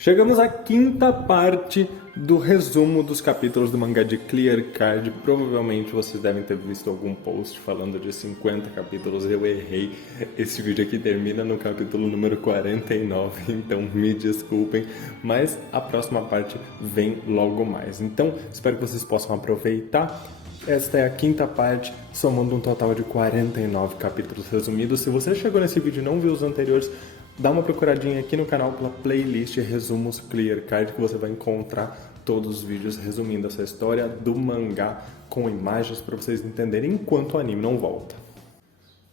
Chegamos à quinta parte do resumo dos capítulos do mangá de Clear Card. Provavelmente vocês devem ter visto algum post falando de 50 capítulos. Eu errei. Esse vídeo aqui termina no capítulo número 49, então me desculpem. Mas a próxima parte vem logo mais. Então, espero que vocês possam aproveitar. Esta é a quinta parte, somando um total de 49 capítulos resumidos. Se você chegou nesse vídeo e não viu os anteriores, dá uma procuradinha aqui no canal pela playlist Resumos Clear Card, que você vai encontrar todos os vídeos resumindo essa história do mangá com imagens para vocês entenderem enquanto o anime não volta.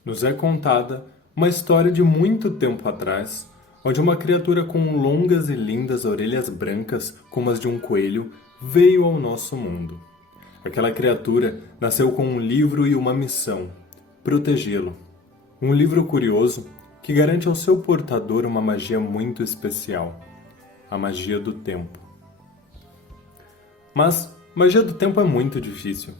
Nos é contada uma história de muito tempo atrás, onde uma criatura com longas e lindas orelhas brancas, como as de um coelho, veio ao nosso mundo. Aquela criatura nasceu com um livro e uma missão: protegê-lo. Um livro curioso que garante ao seu portador uma magia muito especial, a magia do tempo. Mas magia do tempo é muito difícil.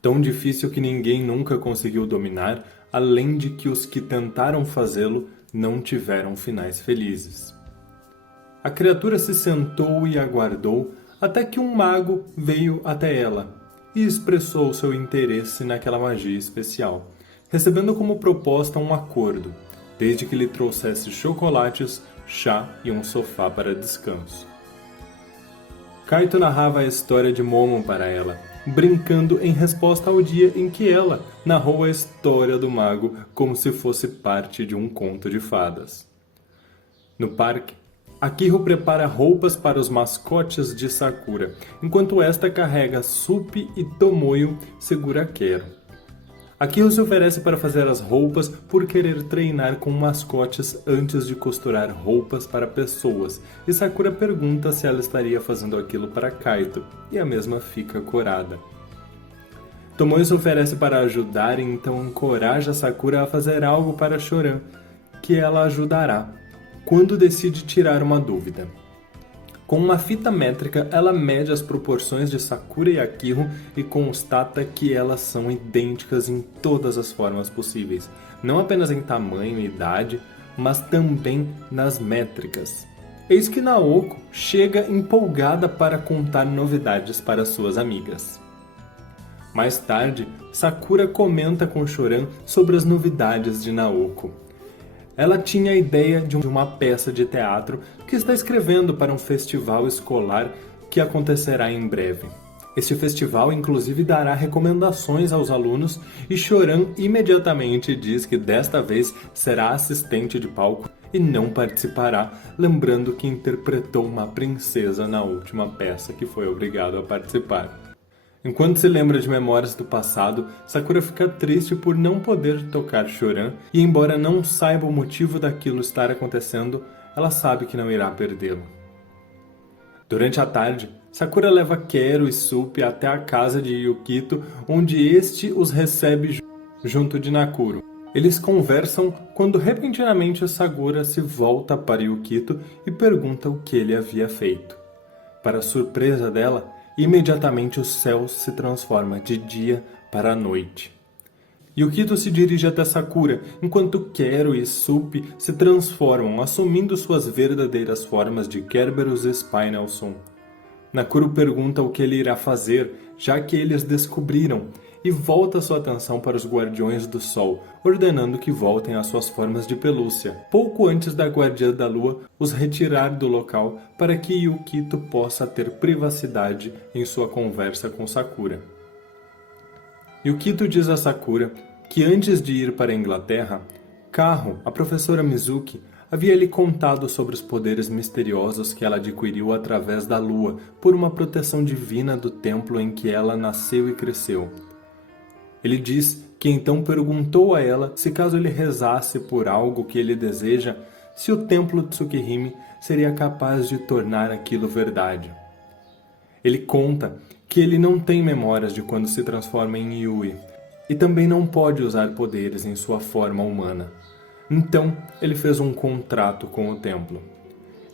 Tão difícil que ninguém nunca conseguiu dominar, além de que os que tentaram fazê-lo não tiveram finais felizes. A criatura se sentou e aguardou até que um mago veio até ela e expressou seu interesse naquela magia especial, recebendo como proposta um acordo, desde que lhe trouxesse chocolates, chá e um sofá para descanso. Kaito narrava a história de Momo para ela, brincando em resposta ao dia em que ela narrou a história do mago como se fosse parte de um conto de fadas. No parque, Akihiro prepara roupas para os mascotes de Sakura, enquanto esta carrega Supi e Tomoyo segura Kero. Akihiro se oferece para fazer as roupas por querer treinar com mascotes antes de costurar roupas para pessoas, e Sakura pergunta se ela estaria fazendo aquilo para Kaito, e a mesma fica corada. Tomoyo se oferece para ajudar e então encoraja Sakura a fazer algo para Choran, que ela ajudará, quando decide tirar uma dúvida. Com uma fita métrica, ela mede as proporções de Sakura e Akihiro e constata que elas são idênticas em todas as formas possíveis, não apenas em tamanho e idade, mas também nas métricas. Eis que Naoko chega empolgada para contar novidades para suas amigas. Mais tarde, Sakura comenta com Choran sobre as novidades de Naoko. Ela tinha a ideia de uma peça de teatro que está escrevendo para um festival escolar que acontecerá em breve. Este festival inclusive dará recomendações aos alunos e Choran imediatamente diz que desta vez será assistente de palco e não participará, lembrando que interpretou uma princesa na última peça que foi obrigado a participar. Enquanto se lembra de memórias do passado, Sakura fica triste por não poder tocar Choran e, embora não saiba o motivo daquilo estar acontecendo, ela sabe que não irá perdê-lo. Durante a tarde, Sakura leva Kero e Supi até a casa de Yukito, onde este os recebe junto de Nakuro. Eles conversam quando repentinamente Sakura se volta para Yukito e pergunta o que ele havia feito. Para surpresa dela, imediatamente o céu se transforma de dia para noite. Yukito se dirige até Sakura, enquanto Kero e Supi se transformam, assumindo suas verdadeiras formas de Kerberos e Spinelson. Nakuro pergunta o que ele irá fazer, já que eles descobriram, e volta sua atenção para os Guardiões do Sol, ordenando que voltem às suas formas de pelúcia, pouco antes da Guardiã da Lua os retirar do local para que Yukito possa ter privacidade em sua conversa com Sakura. Yukito diz a Sakura que antes de ir para a Inglaterra, Kaho, a professora Mizuki, havia lhe contado sobre os poderes misteriosos que ela adquiriu através da Lua por uma proteção divina do templo em que ela nasceu e cresceu. Ele diz que então perguntou a ela se caso ele rezasse por algo que ele deseja, se o templo Tsukihime seria capaz de tornar aquilo verdade. Ele conta que ele não tem memórias de quando se transforma em Yui, e também não pode usar poderes em sua forma humana. Então, ele fez um contrato com o templo.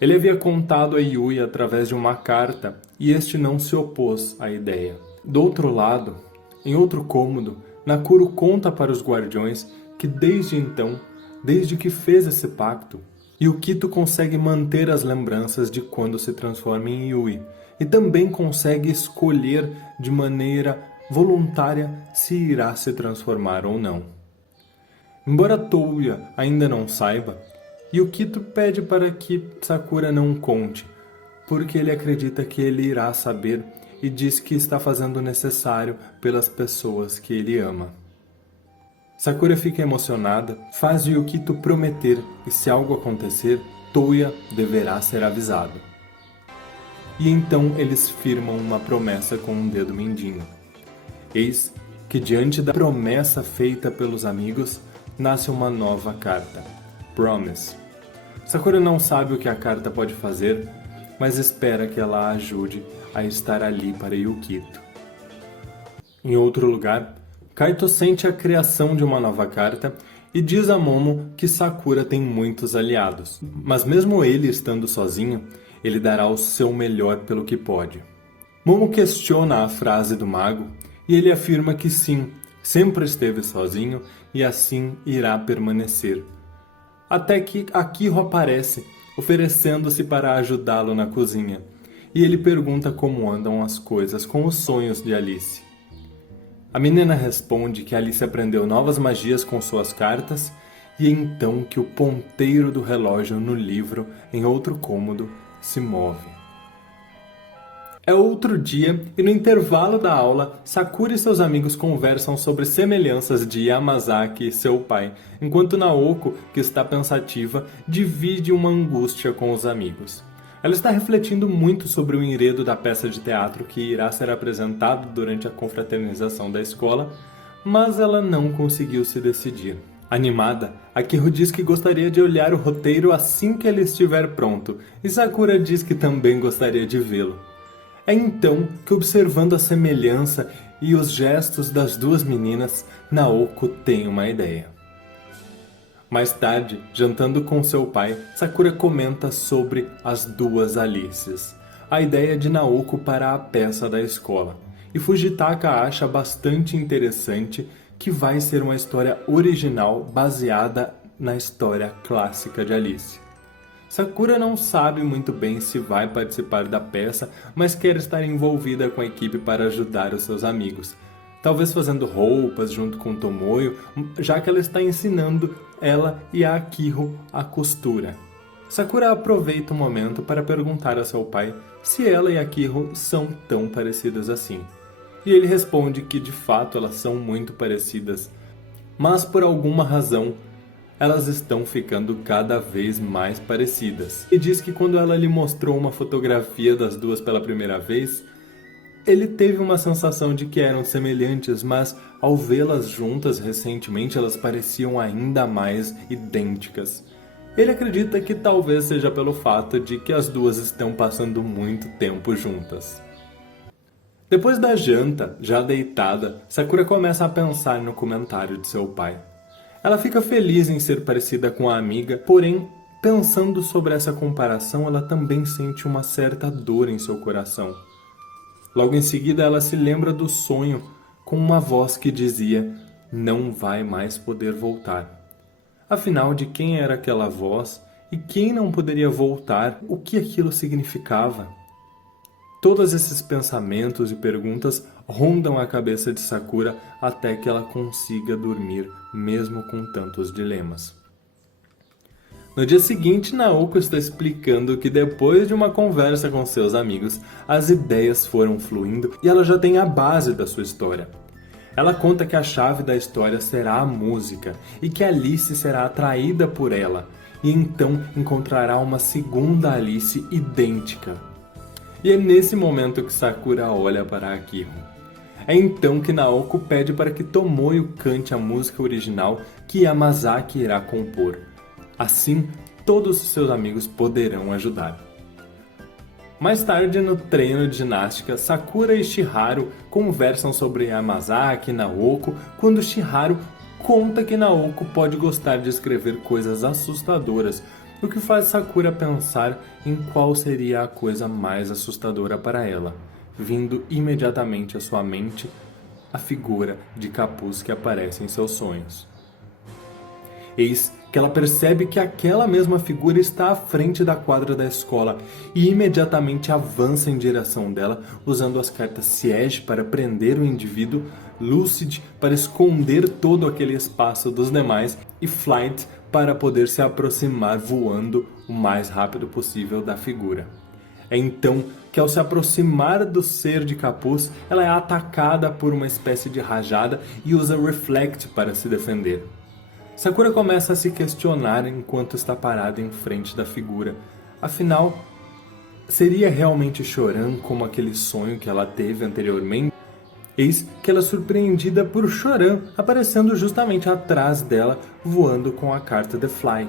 Ele havia contado a Yui através de uma carta, e este não se opôs à ideia. Do outro lado, em outro cômodo, Nakuro conta para os guardiões que desde então, desde que fez esse pacto, Yukito consegue manter as lembranças de quando se transforma em Yui e também consegue escolher de maneira voluntária se irá se transformar ou não. Embora Touya ainda não saiba, Yukito pede para que Sakura não conte, porque ele acredita que ele irá saber e diz que está fazendo o necessário pelas pessoas que ele ama. Sakura fica emocionada, faz Yukito prometer que se algo acontecer, Touya deverá ser avisado. E então eles firmam uma promessa com um dedo mindinho. Eis que diante da promessa feita pelos amigos, nasce uma nova carta, Promise. Sakura não sabe o que a carta pode fazer, mas espera que ela a ajude a estar ali para Yukito. Em outro lugar, Kaito sente a criação de uma nova carta e diz a Momo que Sakura tem muitos aliados, mas mesmo ele estando sozinho, ele dará o seu melhor pelo que pode. Momo questiona a frase do mago e ele afirma que sim, sempre esteve sozinho e assim irá permanecer. Até que Akiro aparece, oferecendo-se para ajudá-lo na cozinha, e ele pergunta como andam as coisas com os sonhos de Alice. A menina responde que Alice aprendeu novas magias com suas cartas e então que o ponteiro do relógio no livro, em outro cômodo, se move. É outro dia e no intervalo da aula, Sakura e seus amigos conversam sobre semelhanças de Yamazaki e seu pai, enquanto Naoko, que está pensativa, divide uma angústia com os amigos. Ela está refletindo muito sobre o enredo da peça de teatro que irá ser apresentado durante a confraternização da escola, mas ela não conseguiu se decidir. Animada, Akiro diz que gostaria de olhar o roteiro assim que ele estiver pronto, e Sakura diz que também gostaria de vê-lo. É então que, observando a semelhança e os gestos das duas meninas, Naoko tem uma ideia. Mais tarde, jantando com seu pai, Sakura comenta sobre as duas Alices, a ideia de Naoko para a peça da escola, e Fujitaka acha bastante interessante que vai ser uma história original baseada na história clássica de Alice. Sakura não sabe muito bem se vai participar da peça, mas quer estar envolvida com a equipe para ajudar os seus amigos. Talvez fazendo roupas junto com Tomoyo, já que ela está ensinando ela e a Akiro a costura. Sakura aproveita o momento para perguntar a seu pai se ela e Akiro são tão parecidas assim. E ele responde que de fato elas são muito parecidas, mas por alguma razão elas estão ficando cada vez mais parecidas. E diz que quando ela lhe mostrou uma fotografia das duas pela primeira vez, ele teve uma sensação de que eram semelhantes, mas ao vê-las juntas recentemente elas pareciam ainda mais idênticas. Ele acredita que talvez seja pelo fato de que as duas estão passando muito tempo juntas. Depois da janta, já deitada, Sakura começa a pensar no comentário de seu pai. Ela fica feliz em ser parecida com a amiga, porém, pensando sobre essa comparação, ela também sente uma certa dor em seu coração. Logo em seguida, ela se lembra do sonho com uma voz que dizia: "Não vai mais poder voltar". Afinal, de quem era aquela voz e quem não poderia voltar? O que aquilo significava? Todos esses pensamentos e perguntas rondam a cabeça de Sakura até que ela consiga dormir, mesmo com tantos dilemas. No dia seguinte, Naoko está explicando que depois de uma conversa com seus amigos, as ideias foram fluindo e ela já tem a base da sua história. Ela conta que a chave da história será a música e que Alice será atraída por ela e então encontrará uma segunda Alice idêntica. E é nesse momento que Sakura olha para Akiro. É então que Naoko pede para que Tomoyo cante a música original que Yamazaki irá compor. Assim, todos os seus amigos poderão ajudar. Mais tarde, no treino de ginástica, Sakura e Shiharu conversam sobre Yamazaki e Naoko quando Shiharu conta que Naoko pode gostar de escrever coisas assustadoras, o que faz Sakura pensar em qual seria a coisa mais assustadora para ela, vindo imediatamente à sua mente a figura de capuz que aparece em seus sonhos. Eis que ela percebe que aquela mesma figura está à frente da quadra da escola e imediatamente avança em direção dela, usando as cartas Siege para prender o indivíduo, Lucid para esconder todo aquele espaço dos demais e Flight para poder se aproximar voando o mais rápido possível da figura. É então que, ao se aproximar do ser de capuz, ela é atacada por uma espécie de rajada e usa Reflect para se defender. Sakura começa a se questionar enquanto está parada em frente da figura. Afinal, seria realmente Choran como aquele sonho que ela teve anteriormente? Eis que ela é surpreendida por Choran aparecendo justamente atrás dela, voando com a carta The Fly.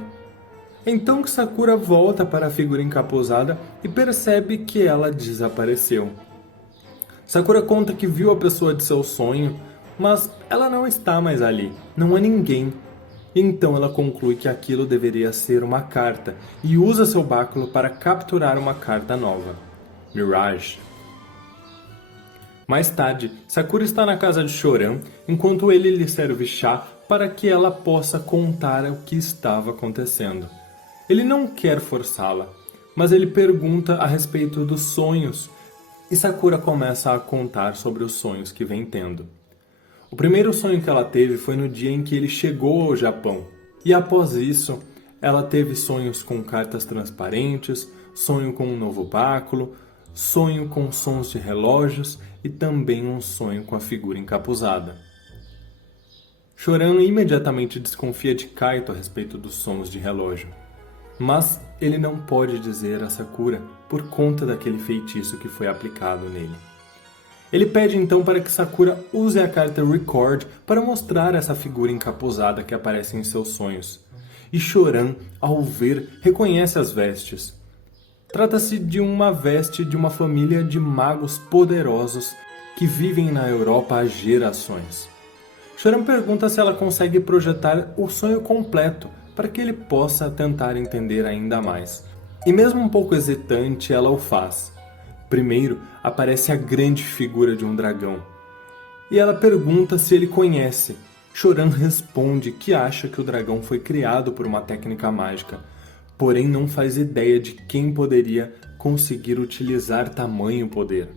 Então que Sakura volta para a figura encapuzada e percebe que ela desapareceu. Sakura conta que viu a pessoa de seu sonho, mas ela não está mais ali, não há ninguém. Então ela conclui que aquilo deveria ser uma carta e usa seu báculo para capturar uma carta nova, Mirage. Mais tarde, Sakura está na casa de Choran enquanto ele lhe serve chá para que ela possa contar o que estava acontecendo. Ele não quer forçá-la, mas ele pergunta a respeito dos sonhos e Sakura começa a contar sobre os sonhos que vem tendo. O primeiro sonho que ela teve foi no dia em que ele chegou ao Japão, e após isso, ela teve sonhos com cartas transparentes, sonho com um novo báculo, sonho com sons de relógios e também um sonho com a figura encapuzada. Choran imediatamente desconfia de Kaito a respeito dos sons de relógio, mas ele não pode dizer a Sakura por conta daquele feitiço que foi aplicado nele. Ele pede então para que Sakura use a carta Record para mostrar essa figura encapuzada que aparece em seus sonhos. E Choran, ao ver, reconhece as vestes. Trata-se de uma veste de uma família de magos poderosos que vivem na Europa há gerações. Choran pergunta se ela consegue projetar o sonho completo para que ele possa tentar entender ainda mais. E mesmo um pouco hesitante, ela o faz. Primeiro, aparece a grande figura de um dragão. E ela pergunta se ele conhece. Choran responde que acha que o dragão foi criado por uma técnica mágica, porém não faz ideia de quem poderia conseguir utilizar tamanho poder.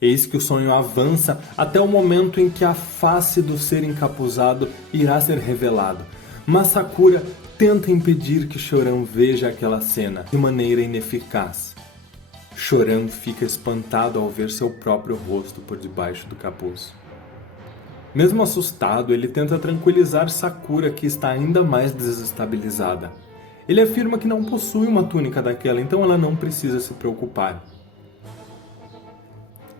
Eis que o sonho avança até o momento em que a face do ser encapuzado irá ser revelado, mas Sakura tenta impedir que Choran veja aquela cena de maneira ineficaz. Choran fica espantado ao ver seu próprio rosto por debaixo do capuz. Mesmo assustado, ele tenta tranquilizar Sakura, que está ainda mais desestabilizada. Ele afirma que não possui uma túnica daquela, então ela não precisa se preocupar.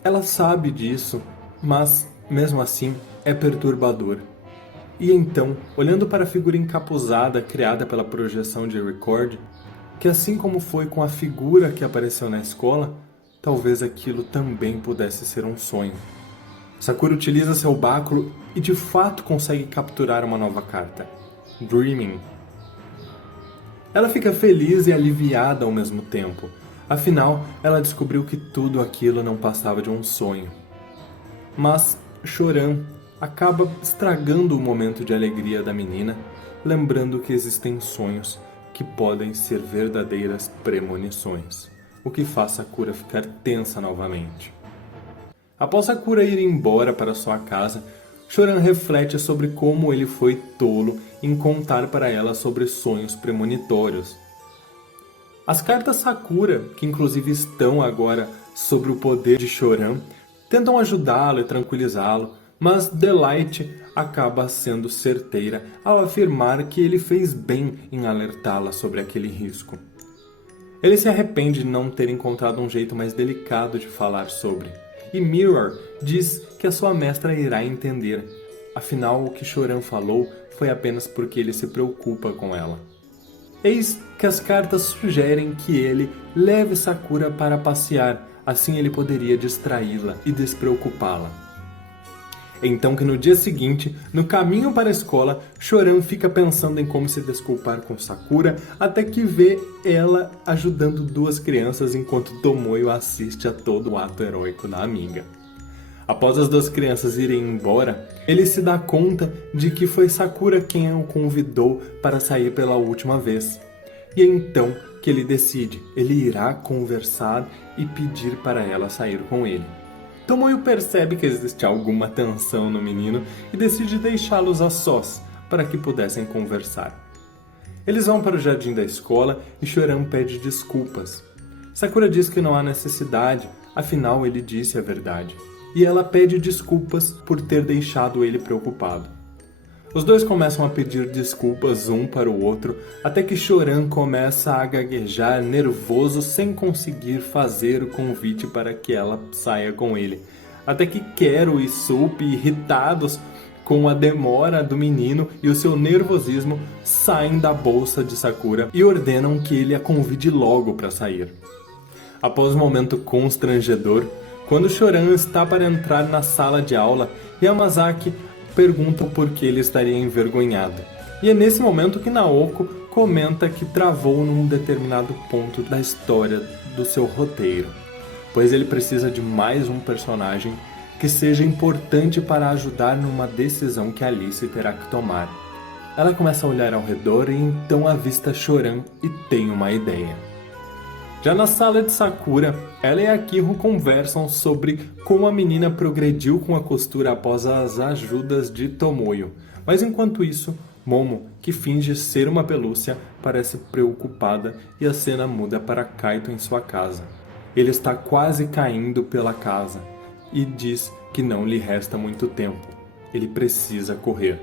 Ela sabe disso, mas, mesmo assim, é perturbador. E então, olhando para a figura encapuzada criada pela projeção de Record, que assim como foi com a figura que apareceu na escola, talvez aquilo também pudesse ser um sonho. Sakura utiliza seu báculo e de fato consegue capturar uma nova carta, Dreaming. Ela fica feliz e aliviada ao mesmo tempo, afinal ela descobriu que tudo aquilo não passava de um sonho. Mas Choran acaba estragando o momento de alegria da menina, lembrando que existem sonhos que podem ser verdadeiras premonições, o que faz Sakura ficar tensa novamente. Após Sakura ir embora para sua casa, Choran reflete sobre como ele foi tolo em contar para ela sobre sonhos premonitórios. As cartas Sakura, que inclusive estão agora sobre o poder de Choran, tentam ajudá-lo e tranquilizá-lo, mas Delight acaba sendo certeira ao afirmar que ele fez bem em alertá-la sobre aquele risco. Ele se arrepende de não ter encontrado um jeito mais delicado de falar sobre, e Mirror diz que a sua mestra irá entender, afinal o que Choran falou foi apenas porque ele se preocupa com ela. Eis que as cartas sugerem que ele leve Sakura para passear, assim ele poderia distraí-la e despreocupá-la. Então que no dia seguinte, no caminho para a escola, Choran fica pensando em como se desculpar com Sakura, até que vê ela ajudando duas crianças enquanto Tomoyo assiste a todo o ato heróico da amiga. Após as duas crianças irem embora, ele se dá conta de que foi Sakura quem o convidou para sair pela última vez. E é então que ele decide, ele irá conversar e pedir para ela sair com ele. Tomoyo percebe que existe alguma tensão no menino e decide deixá-los a sós para que pudessem conversar. Eles vão para o jardim da escola e Choran pede desculpas. Sakura diz que não há necessidade, afinal ele disse a verdade. E ela pede desculpas por ter deixado ele preocupado. Os dois começam a pedir desculpas um para o outro, até que Choran começa a gaguejar nervoso sem conseguir fazer o convite para que ela saia com ele. Até que Quero e Sup, irritados com a demora do menino e o seu nervosismo, saem da bolsa de Sakura e ordenam que ele a convide logo para sair. Após um momento constrangedor, quando Choran está para entrar na sala de aula, Yamazaki pergunta por que ele estaria envergonhado. E é nesse momento que Naoko comenta que travou num determinado ponto da história do seu roteiro, pois ele precisa de mais um personagem que seja importante para ajudar numa decisão que Alice terá que tomar. Ela começa a olhar ao redor e então avista Choran e tem uma ideia. Já na sala de Sakura, ela e Akihiro conversam sobre como a menina progrediu com a costura após as ajudas de Tomoyo. Mas enquanto isso, Momo, que finge ser uma pelúcia, parece preocupada e a cena muda para Kaito em sua casa. Ele está quase caindo pela casa e diz que não lhe resta muito tempo. Ele precisa correr.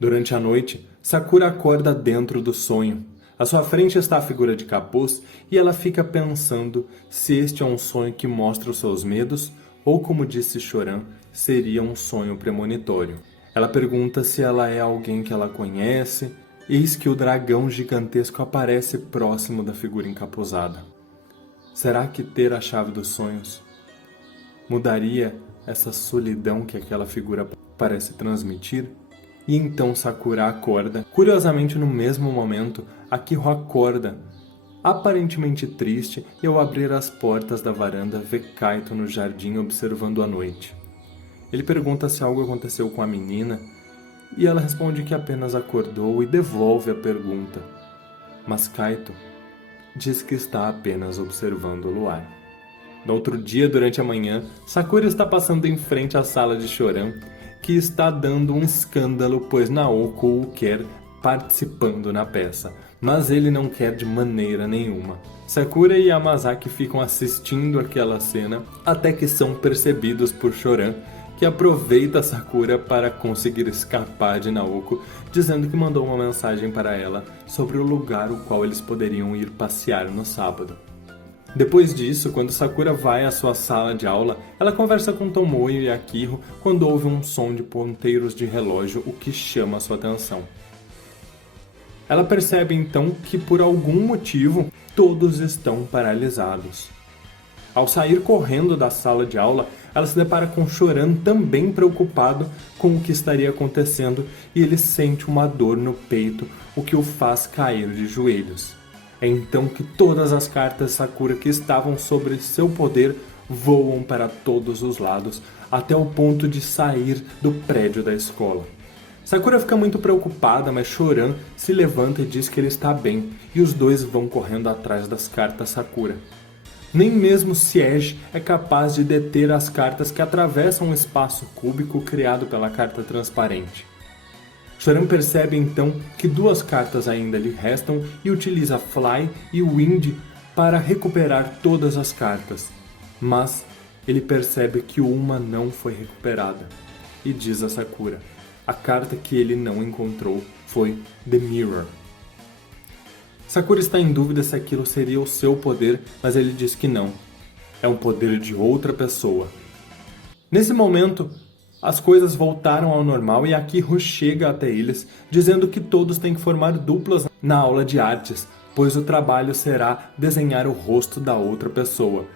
Durante a noite, Sakura acorda dentro do sonho. À sua frente está a figura de capuz e ela fica pensando se este é um sonho que mostra os seus medos ou, como disse Choran, seria um sonho premonitório. Ela pergunta se ela é alguém que ela conhece, eis que o dragão gigantesco aparece próximo da figura encapuzada. Será que ter a chave dos sonhos mudaria essa solidão que aquela figura parece transmitir? E então Sakura acorda. Curiosamente, no mesmo momento, Akihiro acorda, aparentemente triste, e ao abrir as portas da varanda vê Kaito no jardim observando a noite. Ele pergunta se algo aconteceu com a menina e ela responde que apenas acordou e devolve a pergunta. Mas Kaito diz que está apenas observando o luar. No outro dia, durante a manhã, Sakura está passando em frente à sala de Choran, que está dando um escândalo, pois Naoko o quer participando na peça, mas ele não quer de maneira nenhuma. Sakura e Yamazaki ficam assistindo aquela cena até que são percebidos por Choran, que aproveita Sakura para conseguir escapar de Naoko, dizendo que mandou uma mensagem para ela sobre o lugar o qual eles poderiam ir passear no sábado. Depois disso, quando Sakura vai à sua sala de aula, ela conversa com Tomoyo e Akihiro quando ouve um som de ponteiros de relógio, o que chama sua atenção. Ela percebe então que por algum motivo todos estão paralisados. Ao sair correndo da sala de aula, ela se depara com Choran também preocupado com o que estaria acontecendo e ele sente uma dor no peito, o que o faz cair de joelhos. É então que todas as cartas Sakura que estavam sobre seu poder voam para todos os lados, até o ponto de sair do prédio da escola. Sakura fica muito preocupada, mas Choran se levanta e diz que ele está bem, e os dois vão correndo atrás das cartas Sakura. Nem mesmo Siege é capaz de deter as cartas que atravessam o espaço cúbico criado pela carta transparente. Choran percebe então que duas cartas ainda lhe restam e utiliza Fly e Wind para recuperar todas as cartas. Mas ele percebe que uma não foi recuperada e diz a Sakura: a carta que ele não encontrou foi The Mirror. Sakura está em dúvida se aquilo seria o seu poder, mas ele diz que não. É um poder de outra pessoa. Nesse momento, as coisas voltaram ao normal e Akihiro chega até eles, dizendo que todos têm que formar duplas na aula de artes, pois o trabalho será desenhar o rosto da outra pessoa.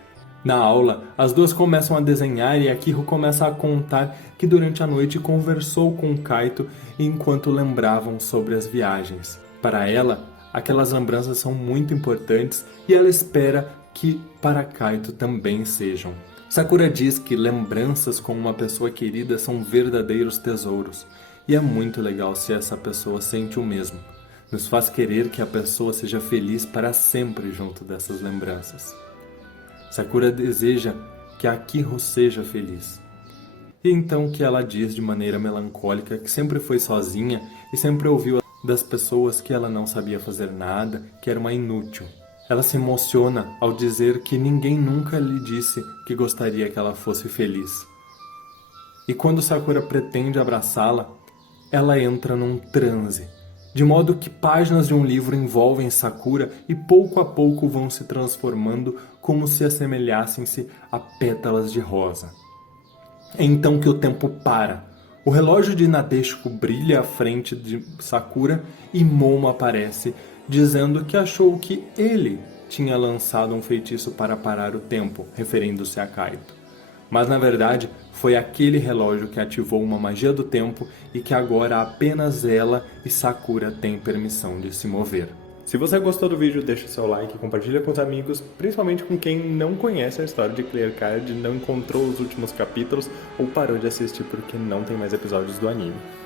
Na aula, as duas começam a desenhar e Akihiro começa a contar que durante a noite conversou com Kaito enquanto lembravam sobre as viagens. Para ela, aquelas lembranças são muito importantes e ela espera que para Kaito também sejam. Sakura diz que lembranças com uma pessoa querida são verdadeiros tesouros, e é muito legal se essa pessoa sente o mesmo. Nos faz querer que a pessoa seja feliz para sempre junto dessas lembranças. Sakura deseja que a Akihō seja feliz. E então que ela diz de maneira melancólica que sempre foi sozinha e sempre ouviu das pessoas que ela não sabia fazer nada, que era uma inútil. Ela se emociona ao dizer que ninguém nunca lhe disse que gostaria que ela fosse feliz. E quando Sakura pretende abraçá-la, ela entra num transe, de modo que páginas de um livro envolvem Sakura e pouco a pouco vão se transformando como se assemelhassem-se a pétalas de rosa. É então que o tempo para. O relógio de Nadeshiko brilha à frente de Sakura e Momo aparece, dizendo que achou que ele tinha lançado um feitiço para parar o tempo, referindo-se a Kaito. Mas na verdade, foi aquele relógio que ativou uma magia do tempo e que agora apenas ela e Sakura têm permissão de se mover. Se você gostou do vídeo, deixa seu like, compartilha com os amigos, principalmente com quem não conhece a história de Clear Card, não encontrou os últimos capítulos ou parou de assistir porque não tem mais episódios do anime.